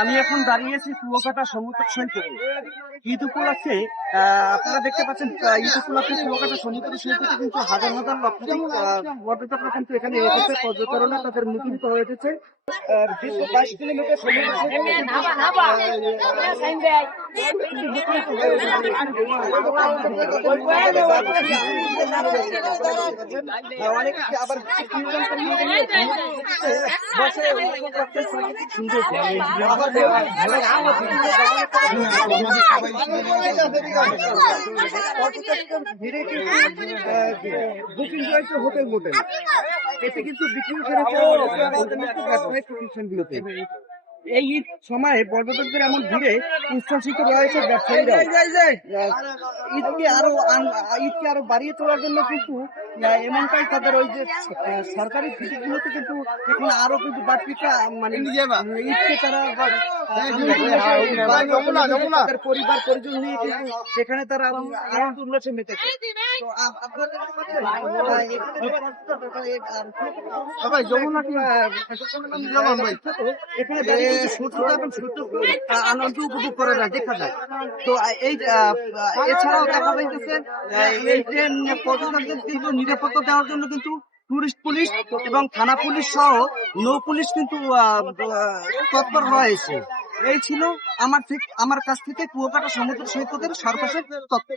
আমি এখন দাঁড়িয়েছি কুয়াকাটা সমুদ্র সৈকতে। ঈদ উপলক্ষে আপনারা দেখতে পাচ্ছেন, ঈদ উপলক্ষে কুয়াকাটা সমুদ্র সৈকতে কিন্তু হাজার হাজার লক্ষাধিক পর্যটকরা কিন্তু এখানে এসেছে পর্যটনে, তাদের মুখরিত হয়ে এসেছে। দীর্ঘ 22 কিলোমিটার সমুদ্র সৈকতে অনেক আবার বসে সুন্দর বুকিং রয়েছে হোটেল মোটেল, এতে কিন্তু বিক্রি করেছে ব্যবসায়িক প্রতিষ্ঠানগুলোতে। এই ঈদ সময়ে পর্যটকদের এমন ভিড়ে উচ্ছ্বসিত রয়েছে ব্যবসায়ীরা। ঈদকে আরো বাড়িয়ে তোলার জন্য কিন্তু এমনটাই তাদের ওই যে সরকারি ছুটিগুলোতে কিন্তু এখন আরো কিন্তু বাড়তিটা মানে ঈদকে তারা তাদের পরিবার পরিজন নিয়ে কিন্তু সেখানে তারা আনন্দ উল্লাসে মেতেছে। তো আপনাদের এখানে আনন্দ উপভোগ করা যায়, দেখা যায়। তো এই এছাড়াও দেখা যাইতেছে এই যে পর্যটকদের কিন্তু নিরাপত্তা দেওয়ার জন্য কিন্তু টুরিস্ট পুলিশ এবং থানা পুলিশ সহ নৌ পুলিশ কিন্তু তৎপর রয়েছে। এই ছিল আমার কাছ থেকে কুয়াকাটা সমুদ্র সৈকতের সর্বশেষ তথ্য।